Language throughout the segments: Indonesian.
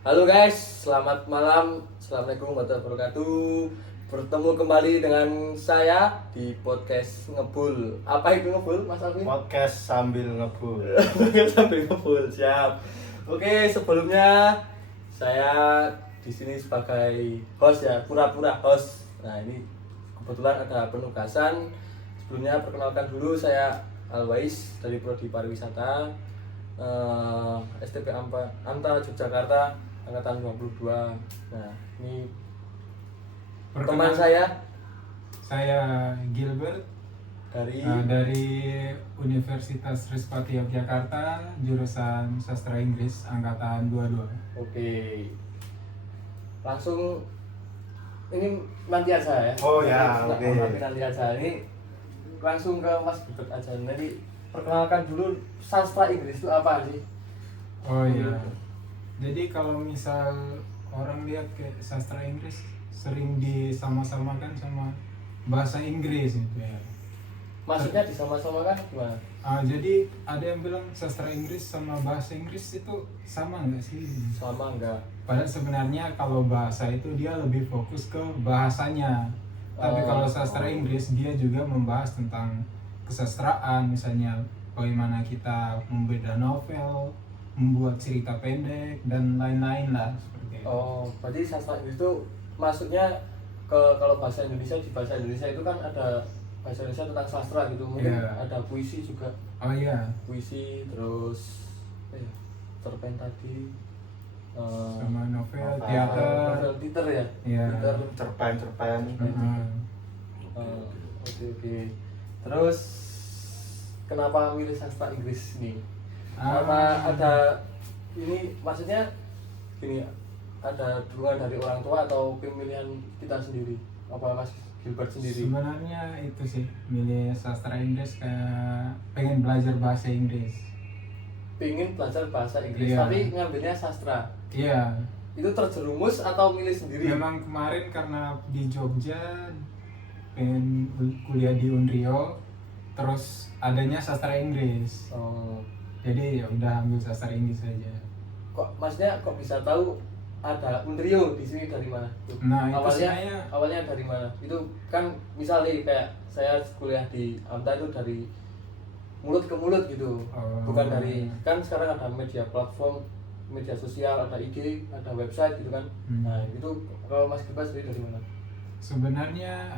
Halo guys, selamat malam. Assalamualaikum warahmatullahi wabarakatuh. Bertemu kembali dengan saya di podcast Ngebul. Apa itu Ngebul, Mas Alvin? Podcast sambil ngebul. Sambil ngebul, siap. Oke, sebelumnya saya di sini sebagai host ya, pura-pura host. Nah, ini kebetulan ada penugasan. Sebelumnya perkenalkan dulu, saya Alwais dari Prodi Pariwisata, STP Anta Yogyakarta angkatan 22. Nah, ini teman saya Gilbert dari dari Universitas Trisakti Yogyakarta, jurusan Sastra Inggris angkatan 22. Oke. Langsung ini nanti aja ya. Oh ya, oke. Nanti aja. Ini langsung ke Mas Gilbert aja. Nanti perkenalkan dulu sastra Inggris itu apa sih? Oh iya. Jadi kalau misal orang lihat kayak sastra Inggris sering disama-samakan sama bahasa Inggris gitu ya. Maksudnya disama-samakan gimana? Jadi ada yang bilang sastra Inggris sama bahasa Inggris itu sama nggak sih? Sama enggak? Padahal sebenarnya kalau bahasa itu dia lebih fokus ke bahasanya. Tapi kalau sastra Inggris dia juga membahas tentang kesastraan, misalnya bagaimana kita membedah novel, membuat cerita pendek dan lain-lain lah seperti itu. Oh, berarti sastra Inggris itu maksudnya kalau bahasa Indonesia, di bahasa Indonesia itu kan ada bahasa Indonesia tentang sastra gitu. Mungkin Iya. ada puisi juga. Oh iya. Puisi terus cerpen tadi Sama novel, Novel. teater. novel Twitter ya. Iya. Twitter. Cerpen. Heeh. Oke. Terus kenapa milih sastra Inggris nih? Apa Ah. ada ini maksudnya gini, ada dukungan dari orang tua atau pemilihan kita sendiri? Apa Mas Gilbert sendiri? Sebenarnya itu sih milih sastra Inggris kayak pengen belajar bahasa Inggris. Pengen belajar bahasa Inggris, Iya. tapi ngambilnya sastra. Iya. Itu terjerumus atau milih sendiri? Memang kemarin karena di Jogja pengen kuliah di Unrio, terus adanya sastra Inggris. Oh, Jadi ya udah ambil sastra Inggris saja. kok maksudnya kok bisa tahu ada Unrio di sini dari mana? Tuh. Nah, itu awalnya sebenarnya awalnya dari mana? Itu kan misalnya kayak saya kuliah di AMTA itu dari mulut ke mulut gitu. Oh. Bukan dari, kan sekarang ada media platform, media sosial, ada IG, ada website gitu kan. Nah, itu kalau Mas Gilbert sendiri dari mana? sebenarnya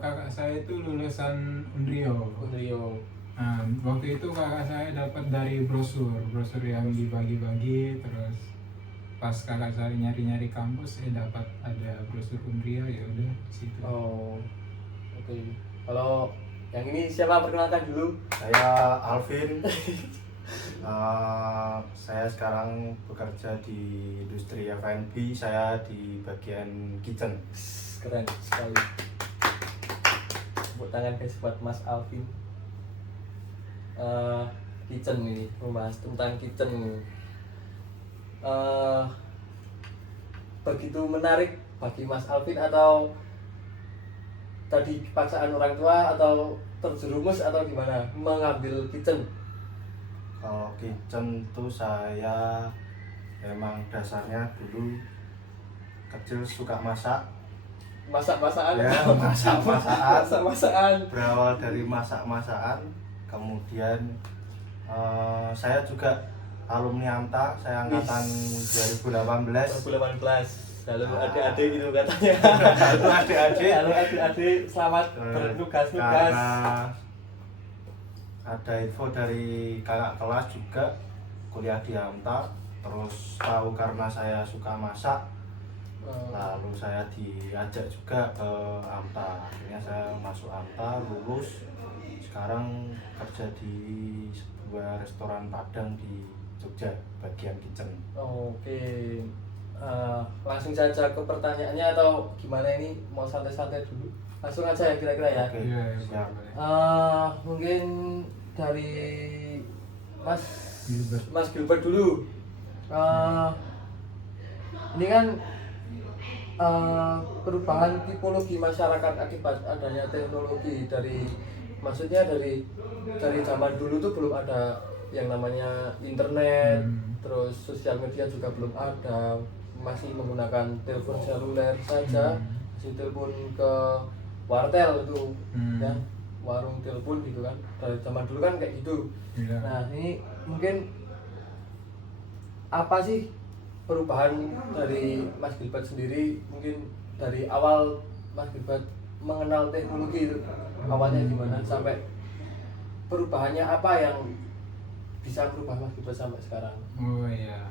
kakak saya itu lulusan Unrio. Unrio. Nah, waktu itu kakak saya dapat dari brosur yang dibagi-bagi, terus pas kakak saya nyari-nyari kampus dapat ada brosur Unrio, ya udah di situ. Oh, oke. Kalau yang ini siapa, perkenalkan dulu? Saya Alvin. Saya sekarang bekerja di industri F&B. Saya di bagian kitchen. Keren sekali. Tepuk tangan guys buat Mas Alvin. Kitchen ini, membahas tentang kitchen ini. Begitu menarik bagi Mas Alvin atau tadi paksaan orang tua atau terjerumus atau gimana mengambil kitchen? Kalau kitchen tuh saya memang dasarnya dulu kecil suka masak. Masak-masakan? Ya, masak-masakan. Masak-masakan. Berawal dari masak-masakan, kemudian saya juga alumni AMTA, saya angkatan 2018. 2018. Halo adik-adik gitu katanya. Halo adik-adik. Halo adik-adik, selamat bertugas-tugas. Karena ada info dari kakak kelas juga kuliah di AMTA, terus tahu karena saya suka masak, lalu saya diajak juga ke AMTA. Akhirnya saya masuk AMTA, lulus, sekarang kerja di sebuah restoran Padang di Jogja, bagian kitchen. Oke. Langsung saja ke pertanyaannya atau gimana, ini mau santai-santai dulu? Langsung aja ya kira-kira ya. Oke, Iya, siap. boleh. Mungkin dari Mas Gilbert. Mas Gilbert dulu. Ini kan perubahan tipologi masyarakat akibat adanya teknologi, maksudnya dari zaman dulu tuh belum ada yang namanya internet, terus sosial media juga belum ada. masih menggunakan telepon seluler saja, masih telepon ke wartel itu, ya warung telepon gitu kan. Dari zaman dulu kan kayak gitu. Iya. Nah ini mungkin apa sih perubahan dari Mas Gilbert sendiri, mungkin dari awal Mas Gilbert mengenal teknologi itu awalnya gimana sampai perubahannya apa yang bisa berubah Mas Gilbert sampai sekarang? Oh iya,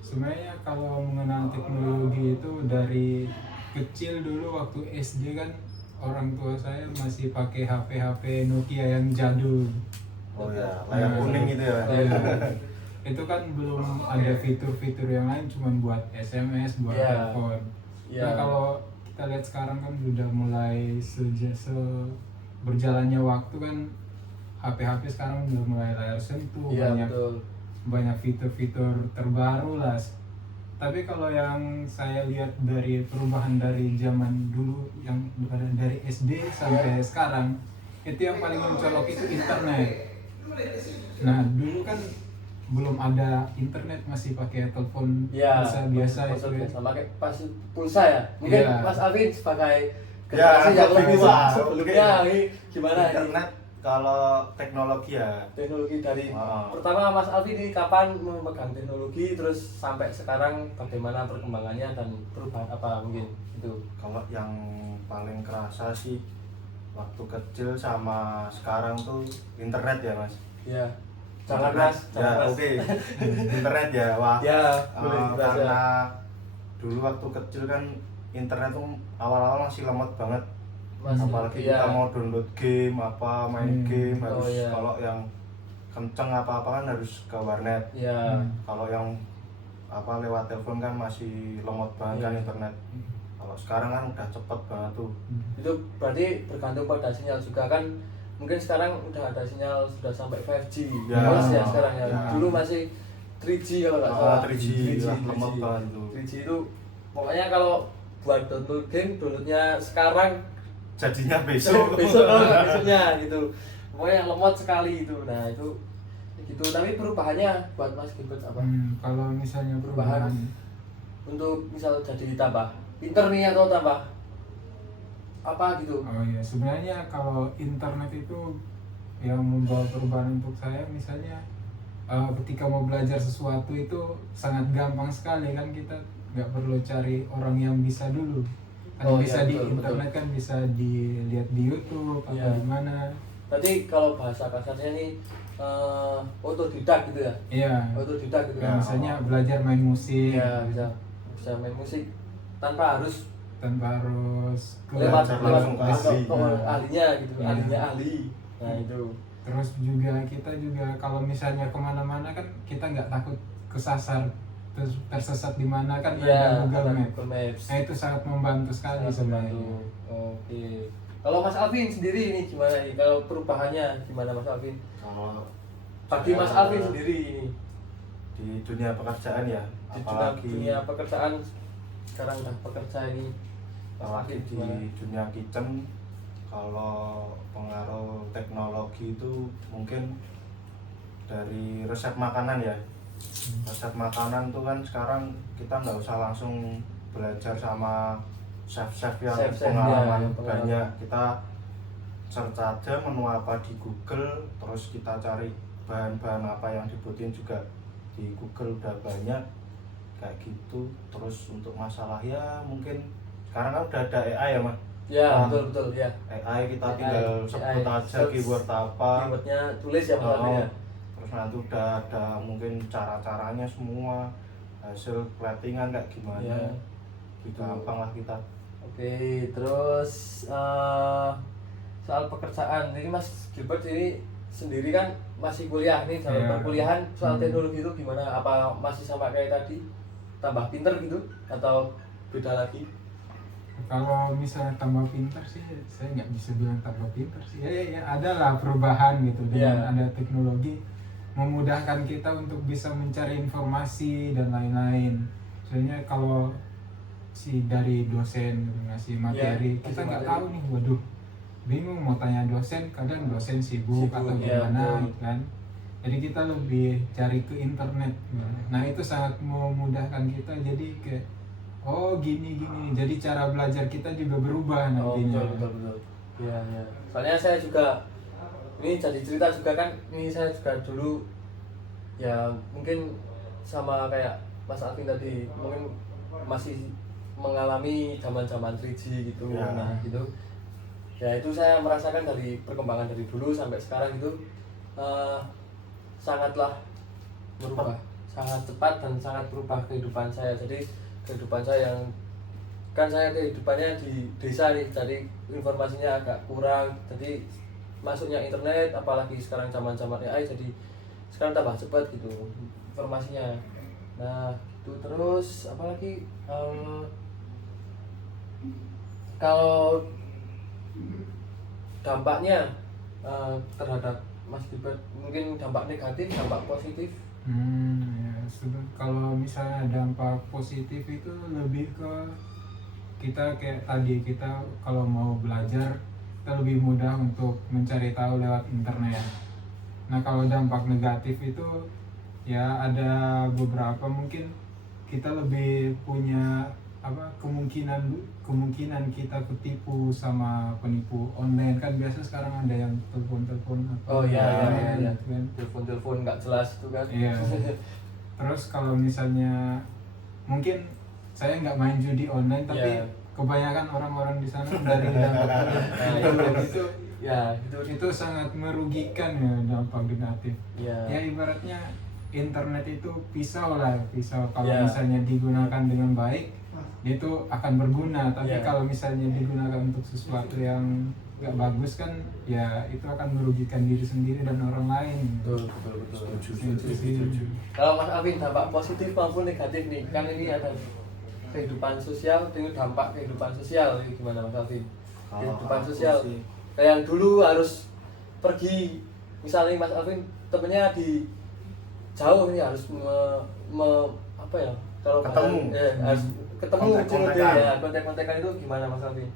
sebenarnya kalau mengenal teknologi itu dari kecil dulu waktu SD kan orang tua saya masih pakai HP Nokia yang jadul. Oh ya, layar kuning gitu ya. Iya. Itu kan belum ada fitur-fitur yang lain, cuman buat SMS, buat Iya. telepon. Iya. Nah kalau kita lihat sekarang kan sudah mulai berjalannya waktu kan, HP sekarang udah mulai layar sentuh, Iya, betul. banyak fitur-fitur terbaru lah. Tapi kalau yang saya lihat dari perubahan dari zaman dulu yang dari SD sampai sekarang, itu yang paling mencolok itu internet. Nah dulu kan belum ada internet, masih pakai telepon Ya, biasa itu ya. sama kayak pas pulsa ya. Mungkin Iya. Mas Alvin sebagai Ya, generasi yang aku lebih juga. sebelumnya ini gimana ini? Internet kalau teknologi ya. Teknologi dari Ah. pertama Mas Alvin ini kapan memegang teknologi, terus sampai sekarang bagaimana perkembangannya dan perubahan apa mungkin itu? Kalau yang paling kerasa sih waktu kecil sama sekarang tuh internet ya mas. Ya, jangan Internet, Mas, ya jangan Mas. oke. Internet ya, wah. Ya, boleh dibahas ya. Karena dulu waktu kecil kan internet tuh awal-awal masih lemot banget. Masih, Apalagi iya. kita mau download game apa main game harus Oh, iya. kalau yang kenceng apa-apa kan harus ke warnet. Ya, Kalau yang apa lewat telepon kan masih lemot banget kan Iya. internet. Kalau sekarang kan udah cepet banget tuh. itu berarti bergantung pada sinyal juga kan. Mungkin sekarang udah ada sinyal sudah sampai 5G. Ya. Mas ya sekarang ya. Ya. Dulu masih 3G kalau nggak salah. 3G, lah, lemot banget itu. 3G itu pokoknya kalau buat download game, downloadnya sekarang Jadinya besok. besok kalau nggak besoknya gitu. Pokoknya lemot sekali itu. Nah itu gitu. Tapi perubahannya buat Mas Gilbert apa? Kalau misalnya Perubahan. perubahan, Untuk misal jadi tambah pinter nih atau tambah apa gitu? oh iya, sebenarnya kalau internet itu yang membawa perubahan untuk saya, misalnya ketika mau belajar sesuatu itu sangat gampang sekali kan, kita nggak perlu cari orang yang bisa dulu. Kan Oh, bisa iya, di betul, internet kan bisa dilihat di YouTube atau Iya. di mana. Berarti kalau bahasa kasarnya nih otodidak gitu ya? Iya. Otodidak gitu Ya, ya? misalnya belajar main musik Iya bisa main musik tanpa harus tanpa harus lewat Belajar lewat langsung ke ahli. ahlinya gitu, Iya. ahlinya ahli. Nah itu. Terus juga kita juga kalau misalnya kemana-mana kan kita nggak takut kesasar, terus tersesat di mana kan, Iya, ada Google ada Maps. Google Maps. Nah itu sangat membantu sekali Sangat sebenarnya. membantu. Oke. Kalau Mas Alvin sendiri ini gimana nih? Kalau perubahannya gimana Mas Alvin? Kalau Bagi Mas saya Alvin sendiri ini di dunia pekerjaan ya, di apalagi dunia pekerjaan sekarang udah pekerja ini. Mas apalagi Alvin di gimana? dunia kitchen, kalau pengaruh teknologi itu mungkin dari resep makanan ya. Resep makanan tuh kan sekarang kita nggak usah langsung belajar sama chef-chef yang Chef-chef, pengalaman ya, yang pengalaman. banyak. Kita search aja menu apa di Google, terus kita cari bahan-bahan apa yang dibutuhin juga di Google udah banyak kayak gitu. Terus untuk masalah ya mungkin sekarang kan udah ada AI ya mas. Ya, Nah, betul ya. AI kita AI, tinggal sebut aja search keyword apa. Keywordnya tulis ya Mas Alvin ya. Terus nanti udah ada mungkin cara-caranya semua, hasil platingan kayak gimana. Iya. Gampang lah kita. Oke, terus soal pekerjaan ini Mas Gilbert ini sendiri kan masih kuliah nih, dalam Iya. perkuliahan soal teknologi itu gimana? Apa masih sama kayak tadi, tambah pinter gitu atau beda lagi? Kalau misalnya tambah pintar sih, saya nggak bisa bilang tambah pintar sih. Ya ada lah perubahan gitu dengan Iya. ada teknologi memudahkan kita untuk bisa mencari informasi dan lain-lain. Soalnya kalau si dari dosen gitu, ngasih materi, Iya, kita ngasih nggak materi. tahu nih, waduh, bingung mau tanya dosen, kadang dosen sibuk Sibuk, atau iya, gimana betul. gitu kan. Jadi kita lebih cari ke internet. Nah itu sangat memudahkan kita. Jadi kayak oh gini jadi cara belajar kita juga berubah Oh nantinya. betul. Iya iya. Soalnya saya juga ini jadi cerita juga kan, ini saya juga dulu ya mungkin sama kayak Mas Alvin tadi, mungkin masih mengalami zaman-zaman 3G gitu. Ya. Nah gitu ya, itu saya merasakan dari perkembangan dari dulu sampai sekarang itu eh, sangatlah berubah, sangat cepat dan sangat berubah kehidupan saya. Jadi kehidupan saya yang kan saya kehidupannya di desa nih, jadi informasinya agak kurang, jadi masuknya internet apalagi sekarang zaman AI, jadi sekarang tambah cepat gitu informasinya. Nah itu terus apalagi kalau dampaknya terhadap Mas Gilbert, mungkin dampak negatif, dampak positif. Ya, kalau misalnya dampak positif itu lebih ke kita kayak tadi, kita kalau mau belajar kita lebih mudah untuk mencari tahu lewat internet. Nah kalau dampak negatif itu ya ada beberapa, mungkin kita lebih punya kemungkinan kita ketipu sama penipu online. Kan biasa sekarang ada yang telepon Oh iya gitu kan. telepon nggak jelas itu kan. Iya. Terus kalau misalnya mungkin saya nggak main judi online, tapi Iya. kebanyakan orang-orang di sana dari dampak itu sangat merugikan ya, dampak negatif. Iya. Ya ibaratnya internet itu pisau lah, kalau Iya. misalnya digunakan dengan baik itu akan berguna, tapi Iya. kalau misalnya digunakan untuk sesuatu yang nggak bagus kan ya itu akan merugikan diri sendiri dan orang lain. Betul. Setuju. Kalau Mas Alvin, dampak positif maupun negatif nih, kan ini ada kehidupan sosial dengan dampak kehidupan sosial, ini gimana Mas Alvin? Kehidupan aku sosial sih, kayak yang dulu harus pergi, misalnya Mas Alvin temennya di jauh ini harus apa ya, kalau Ketemu. harus ketemu Kontak-kontakan. ya, kontak-kontakan itu gimana Mas Alvin?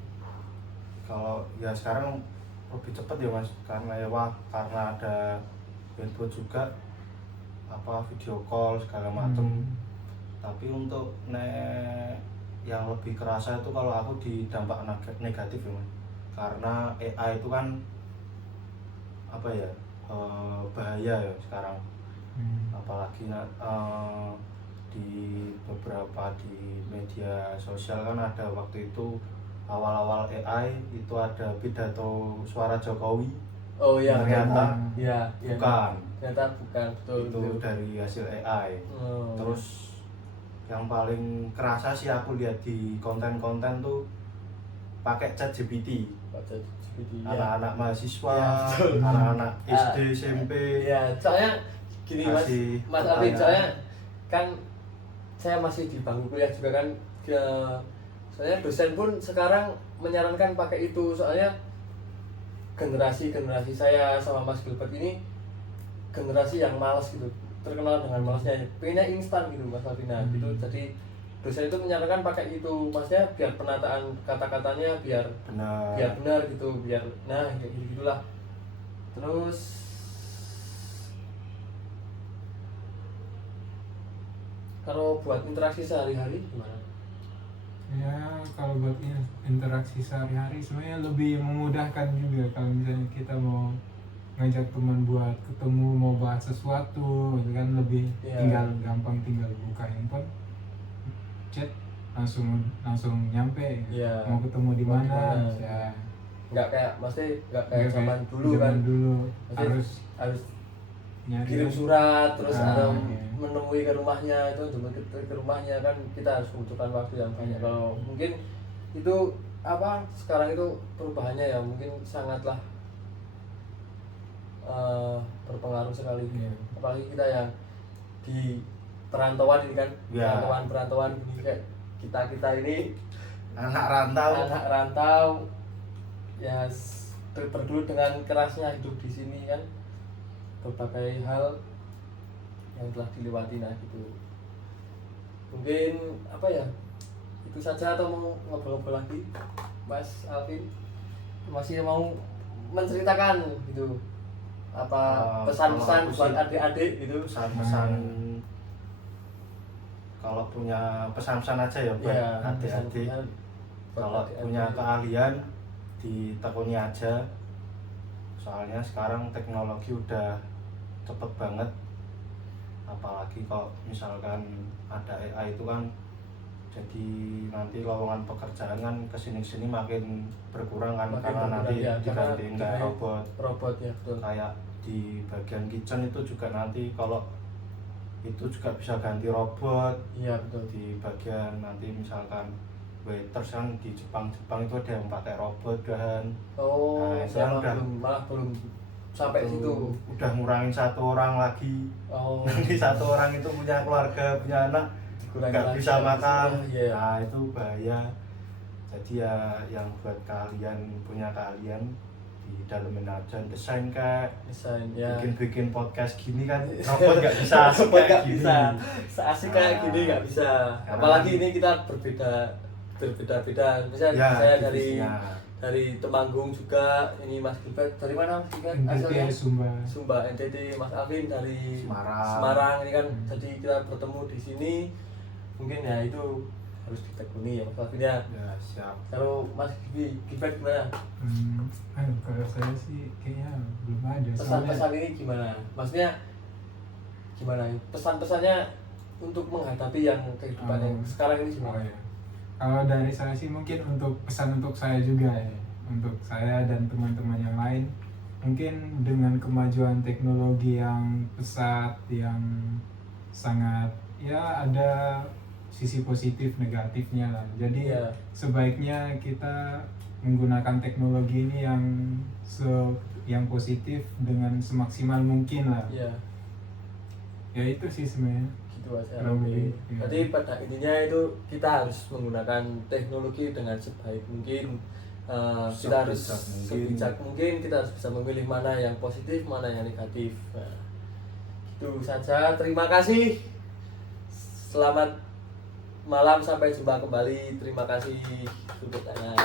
kalau ya sekarang lebih cepat ya Mas, karena ada handphone juga, video call segala macem. Tapi untuk yang lebih kerasa itu kalau aku di dampak negatif ya Mas, karena AI itu kan bahaya ya sekarang. Apalagi di beberapa di media sosial kan ada waktu itu awal-awal AI itu ada pidato suara Jokowi. Oh iya, Ternyata iya. bukan, Ternyata bukan, betul. itu dari hasil AI. Oh. Terus yang paling kerasa sih aku lihat di konten-konten tuh pakai ChatGPT. Baca GPT, ya. Anak-anak mahasiswa, Ya, betul. anak-anak SD, SMP. Iya, soalnya gini Kasih Mas Alvin, pertanyaan. soalnya kan saya masih di bangku kuliah juga kan, soalnya dosen pun sekarang menyarankan pakai itu, soalnya generasi saya sama Mas Gilbert ini generasi yang malas gitu, terkenal dengan malasnya, pengennya instan gitu Mas Alvin. Nah, gitu, jadi dosen itu menyarankan pakai itu, maksudnya biar penataan kata-katanya biar benar gitu, biar nah kayak gitulah. Terus kalau buat interaksi sehari-hari gimana? Ya kalau buat interaksi sehari-hari sebenarnya lebih memudahkan juga. Kalau misalnya kita mau ngajak teman buat ketemu, mau bahas sesuatu itu kan lebih gampang, tinggal buka handphone, chat, langsung nyampe. Mau ketemu di mana ya. Nggak kayak zaman dulu kan, harus nyari kirim surat, terus ada iya. menemui ke rumahnya, itu jemput ke rumahnya kan, kita harus membutuhkan waktu yang banyak. Kalau mungkin itu sekarang itu perubahannya ya mungkin sangatlah berpengaruh sekali. Apalagi kita yang di perantauan ini kan, perantauan ini kayak kita ini anak rantau ya, bergelut dengan kerasnya hidup di sini kan, berbagai hal yang telah dilewati. Nah gitu, mungkin itu saja, atau mau ngobrol-ngobrol lagi Mas Alvin, masih mau menceritakan gitu pesan-pesan buat adik-adik gitu? Pesan-pesan kalau punya pesan-pesan aja ya buat Ya, adik-adik. pesan-pesan buat Kalau adik-adik. punya keahlian ditekuni aja. Soalnya sekarang teknologi udah cepet banget. Apalagi kalau misalkan ada AI itu kan, jadi nanti lowongan pekerjaan kan kesini-sini makin berkurang kan, Makin karena berkurang, nanti ya, karena digantiin kayak robot ya betul. kayak di bagian kitchen itu juga nanti kalau itu juga bisa ganti robot. Iya betul. Di bagian nanti misalkan waiters kan di Jepang itu ada yang pakai robot kan. Oh, Nah, itu saya kan udah malah belum sampai situ. Udah ngurangin satu orang lagi. Oh, Nanti satu orang itu punya keluarga, punya anak, dikurangi nggak lagi. bisa makan. Iya. Nah itu bahaya. Jadi ya yang buat kalian punya kalian di dalemin aja, desain kayak Desain ya. bikin podcast gini kan robot nggak bisa asik Robot kayak nggak gini. bisa. Seasik kayak Nah, gini nggak bisa. karena- Apalagi ini kita berbeda-beda. Misalnya Ya, saya divisinya. dari Temanggung juga. Ini Mas Gilbert dari mana Mas Gilbert? Asalnya NTT Sumba. Sumba, NTT. Mas Alvin dari Semarang. Ini kan jadi kita bertemu di sini. Mungkin ya itu harus ditekuni ya Mas Alvin ya. Ya siap. Kalau Mas Gilbert gimana? Kalau saya sih kayaknya belum ada. Soalnya Pesan-pesan ini gimana? Maksudnya gimana? Pesan-pesannya untuk menghadapi yang kehidupan yang sekarang ini oh gimana? ya. Kalau dari saya sih mungkin untuk pesan untuk saya juga ya, untuk saya dan teman-teman yang lain, mungkin dengan kemajuan teknologi yang pesat, yang sangat ya ada sisi positif negatifnya lah. Jadi Iya. sebaiknya kita menggunakan teknologi ini yang positif dengan semaksimal mungkin lah. Iya, Ya itu sih sebenarnya. gitu aja. Kurang lebih, iya. Jadi pada intinya itu kita harus menggunakan teknologi dengan sebaik mungkin. Kita harus Sebijak mungkin. sebijak mungkin, kita harus bisa memilih mana yang positif, mana yang negatif. Nah, itu saja. Terima kasih. Selamat malam, sampai jumpa kembali. Terima kasih. Tepuk tangan.